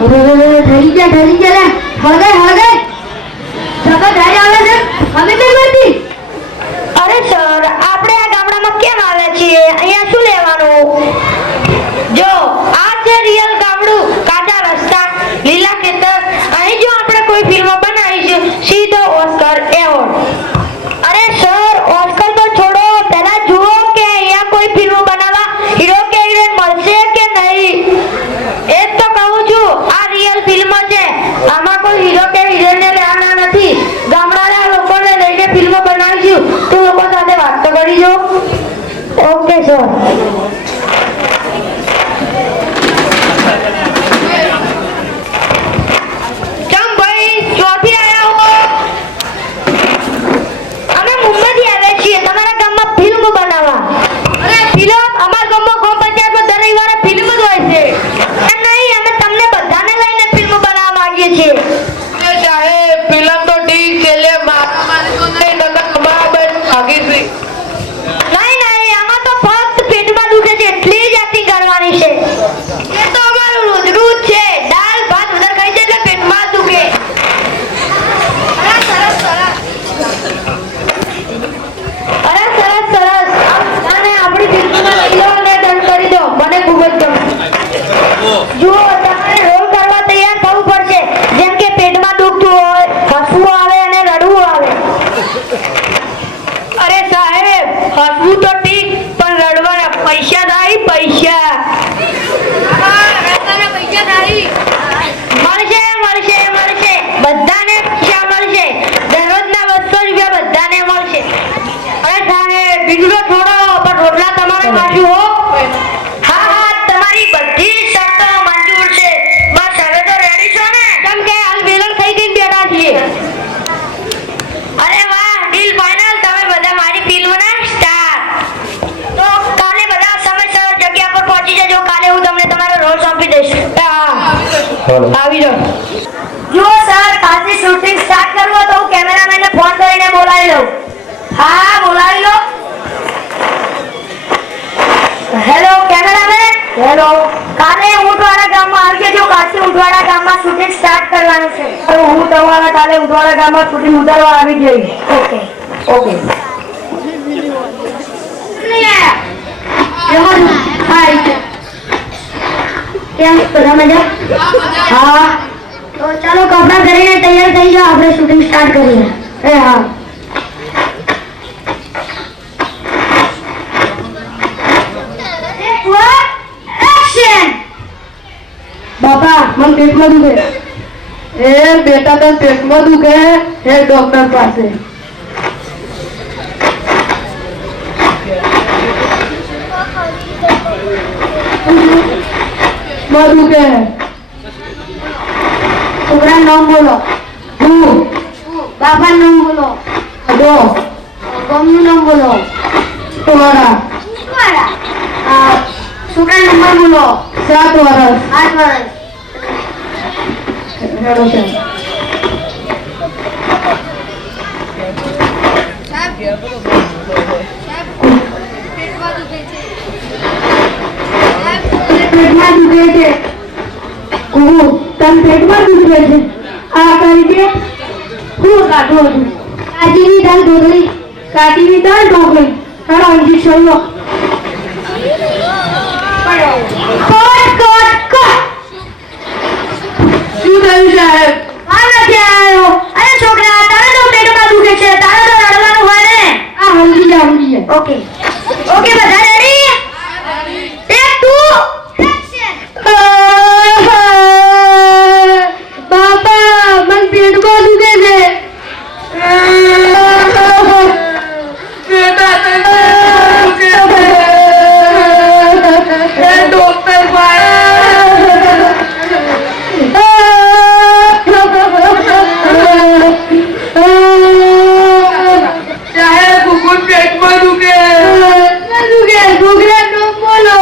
ઠરી ગયા લે હળગાય સગા ગાય આવે છે અમે કઈ નથી. અરે સર આપણે આ ગામડામાં કેમ આવ્યા છીએ? અહીંયા શું લેવાનું? જો આ છે રિયલ ગામડું, કાચા રસ્તા, લીલા ખેતર. અહીં જો આપણે કોઈ ફિલ્મ બનાવીશું સીધો ઓસ્કર એવોર્ડ. અરે સર ઓસ્કર તો છોડો, પહેલા જુઓ કે અહીંયા કોઈ ફિલ્મ બનાવવા હીરો કે હિરોઈન મળશે કે નહીં. એ જ તો કહું છું, આ રિયલ ફિલ્મ છે, આમાં કોઈ હીરો કે હિરોઈનને લેવાના નથી. ગામડાના લોકોને લઈને ફિલ્મ બનાવીશું. તું લોકો સાથે વાત તો કરી જો. Okay sir. કેમ ભાઈ ચોથી આયા હો? અમે મુંબઈથી આવ્યા છીએ તમારા ગામમાં ફિલ્મ બનાવવા. અરે ફિલ્મ અમારા ગામમાં ગામ પંચાયતમાં દર રવિવારે ફિલ્મ જ હોય છે. એમ નહીં, અમે તમને બધાને લઈને ફિલ્મ બનાવવા માંગીએ છીએ. સાહેબ ફિલ્મ તો ઠીક છે, લે મારી તો નહીં નકર તમારા બેન ભાગી છે. નહીં આમાં તો ફક્ત પેટમાં દુખે છે એટલી જ એક્ટિંગ કરવાની છે. એ તો અમારું રોજનું જ છે. દાળ ભાત વધારે ખાઈ છે એટલે પેટમાં દુખે. અરે સરસ અને આપણી ફિલ્મમાં લઈ લો અને ડન કરી દો. મને ખૂબ જ ગમે. જુઓ તમારે રોલ કરવા તૈયાર થવું પડશે. જેમ કે પેટમાં દુખતું હોય, હસવું આવે અને રડવું આવે. અરે સાહેબ હસવું તો ઠીક, પણ રડવાના પૈસા થાય. પૈસા મળશે બધાને પૈસા મળશે. દરરોજના 200 રૂપિયા બધાને મળશે. અરે સાહેબ બીજું તો છોડો, પણ રોટલા તમારે પાછું હો. હા તમારી બધી શરતો મંજૂર છે. બસ હવે તો રેડી છો ને? કેમ કે હાલ વેલણ થઈ ગઈ બેઠા છીએ. અરે વાહ, ડીલ ફાઇનલ. તમે બધા મારી ફિલ્મના સ્ટાર. તો કાલે બધા સમયસર જગ્યા પર પહોંચી જજો. કાલે હું તમને તમારો રોલ સોંપી દઈશ. આવી જાઓ. જુઓ સર, કાલથી શૂટિંગ સ્ટાર્ટ કરવું હોય તો હું કેમેરામેનને ફોન કરીને બોલાવી લઉં. હા બોલાવી લો. Hello cameraman. હેલો. કાલે ઊંટવાડા ગામમાં આવી જજો. કાલથી ઊંટવાડા ગામમાં શૂટિંગ સ્ટાર્ટ કરવાનું છે. હું તમારા કાલે ઊંટવાડા ગામમાં શૂટિંગ ઉતારવા આવી જઈશ. ઓકે. કેમ બધા મજા? હા. તો ચાલો કપડાં કરીને તૈયાર થઈ જાઓ, આપણે શૂટિંગ સ્ટાર્ટ કરીએ. હા. બાપા મને પેટમાં દુખે. એ બેટા તને પેટમાં દુખે હે ડોક્ટર પાસે. દુખે. છોકરાનું નામ બોલો. બાપાનું નામ બોલો. ગામનું નામ બોલો. તમારા છોકરાનો નંબર બોલો. 7 વર્ષ. 8 વર્ષ. હેડો છે. પેટમાં દુખે છે. તને પેટમાં દુખે છે. આ કરી દે. હું કાઢો છું. કાચીની દાળ ઢોકળી. હેડો ઇન્જેક્શન લો. શું થયું સાહેબ? નથી આવ્યો. અરે છોકરા, તારે તો પેટમાં દુખે છે, તારે તો રડવાનું હોય ને. આ સમજી જા. ઓકે બધા રેડી? Tech 2 action. બાપા મને પેટમાં દુખે છે. બેટા તને દુખે છે. એ ડોક્ટર સાહેબ કુકુર પેટમાં દુખે. છોકરા નો બોલો.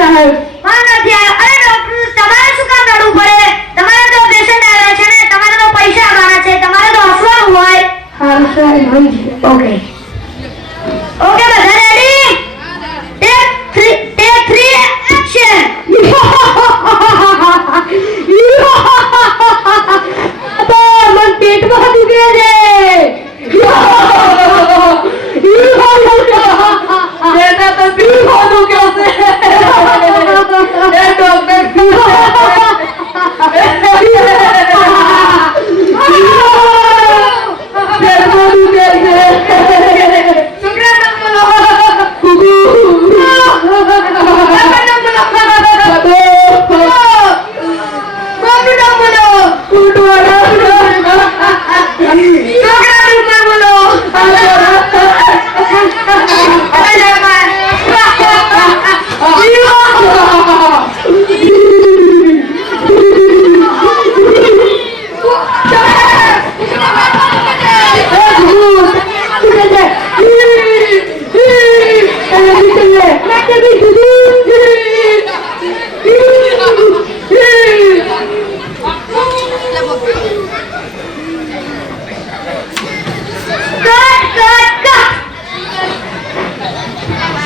સાહેબ. કોણ નથી આવ્યો? અરે ડોક્ટર, તમારે શું કામ રડવું પડે? તમારે તો પેશન્ટ આવ્યા છે ને, તમારે તો પૈસા આવવાના છે, તમારે તો હસવાનું હોય. હા સાહેબ, હોય છે. ઓકે બધા રેડી? Tech 3 action. બાબા, મને પેટમાં દુખે છે. બેટા તો પીવું દુખ્યો છે એ ડોક્ટર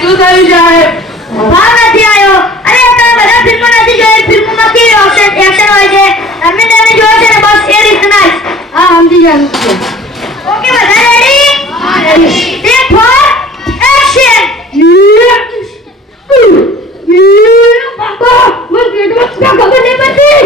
શું થયું સાહેબ? ભાવ નથી આવ્યો. અરે તમે બધા ફિલ્મો નથી જોઈ? ફિલ્મોમાં કેવી એક્શન હોય છે? ધર્મેન્દ્રને જોયો છે ને, બસ એ રીતના જ. હા, સમજી ગયા. ઓકે બધા રેડી? Tech 4 action. બાબા, મને પેટમાં શું ખબર નહીં પડતી.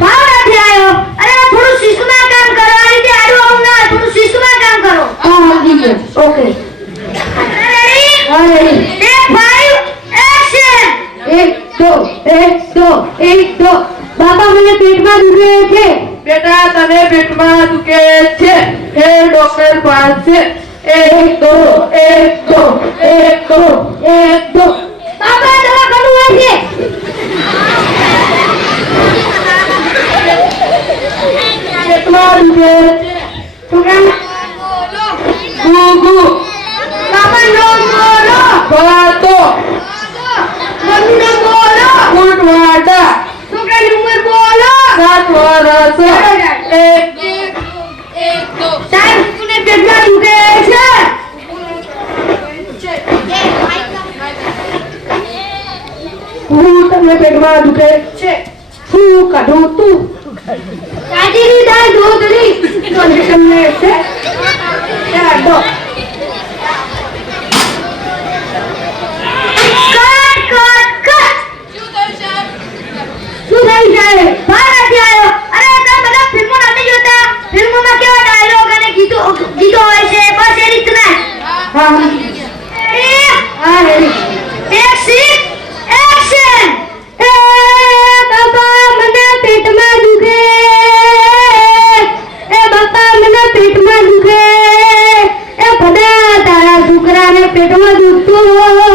ભાવ નથી આવ્યો. અરે થોડું શિસ્તમાં કામ કરો. આ રીતે આડું આવું ના, થોડું શિસ્તમાં કામ કરો. હા, સમજી ગયા. Okay ready? હા, રેડી. Take 5 action. 1 2 1 2 બાબા, મને પેટમાં દુખે છે. બેટા તને પેટમાં દુખે છે એ ડોક્ટર પાસે 1 2 1 2 1 2 1 2 બાબા, દવા કરવું હોય છે. પેટમાં દુખે છે ગુગુ બાબા, નો બોલો. ભાતો મમ્મીને બોલો. ઉઠવાડા છોકરાની ઉંમર બોલો. 7 વર્ષ સાહેબ, મને પેટમાં દુખે છે. હું તમને પેટમાં દુખે છે. શું કાઢું તું? કાજીની દાળ દૂધની મને તમને છે. ચાલો. શું થઈ જાય? ભાવ નથી આવ્યો. અરે તમે બધા ફિલ્મો નથી જોતા? ફિલ્મોમાં કેવા ડાયલોગ અને ગીતો હોય છે, બસ એ રીતના જ. હા, રેડી? હા, રેડી. Take 6 action. એ બાબા, મને પેટમાં દુખે. એ બાપા, મને પેટમાં દુખે. એ બધા તારા છોકરાને પેટમાં દુખતું હોય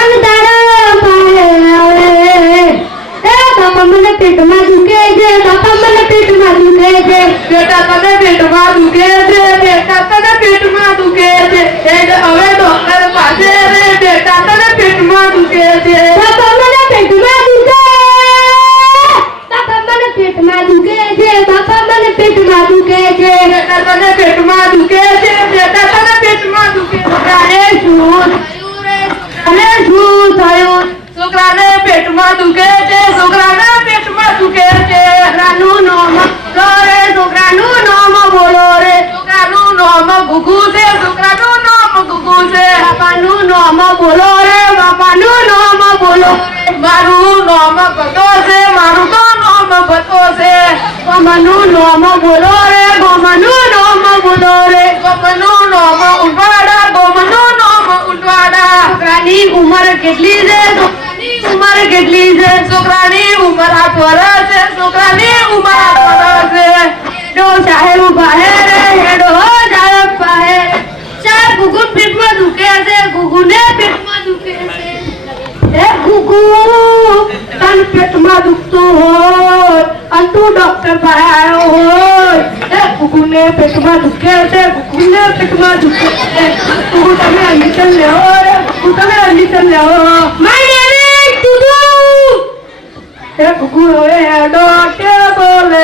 અને તારા પાસે આવે. એ બાપા, મને પેટમાં દુખે છે. છે બેટા તને પેટમાં દુખે છે બેટા તને પેટમાં દુખે છે એટલે હવે ડોક્ટર પાસે રે બેટા તને પેટમાં દુખે છે બાપા મને પેટમાં દુખે બાપા મને પેટમાં દુખે છે બાપા મને પેટમાં દુખે છે બેટા તને પેટમાં દુખે છે બેટા તને પેટમાં દુખે છે અરે શું અરે શું થયું છોકરાને પેટમાં દુખે છે છોકરાને પેટમાં દુખે છે છોકરાનું નામ બોલો રે છોકરાનું નામ બોલો રે છોકરાનું નામ ગુગુ છે છોકરાનું નામ ગુગુ છે બાપાનું નામ બોલો રે બાપાનું નામ બોલો મારું નામ ભતો છે મારું તો નામ ભતો છે ગોમનું નામ બોલો રે ગોમનું નામ બોલો રે ગોમનું નામ ઉઠવાડા ગોમનું નામ ઉઠવાડા છોકરાની ઉંમર કેટલી છે છોકરાની ઉંમર કેટલી છે છોકરાની ઉંમર 8 વર્ષ છે છોકરાની ઉંમર 8 વર્ષ છે હેડો સાહેબ બાહે રે હેડો સાહેબ બાહે સાહેબ ગુગુ પેટમાં દુખે છે ગુગુને પેટમાં દુખે છે એ ગુગુ તન પેટમાં દુખતું હોય અને તું ડોક્ટર પાસે આવ્યો હોય એ ગુગુને પેટમાં દુખે છે ગુગુને પેટમાં દુખે છે ગુગુ તમે ઇન્જેક્શન લેવો રે ગુગુ તમે ઇન્જેક્શન લેવો માય નેમ ઇઝ ગુગુ એ ગુગુ હવે હેડો ટેબલ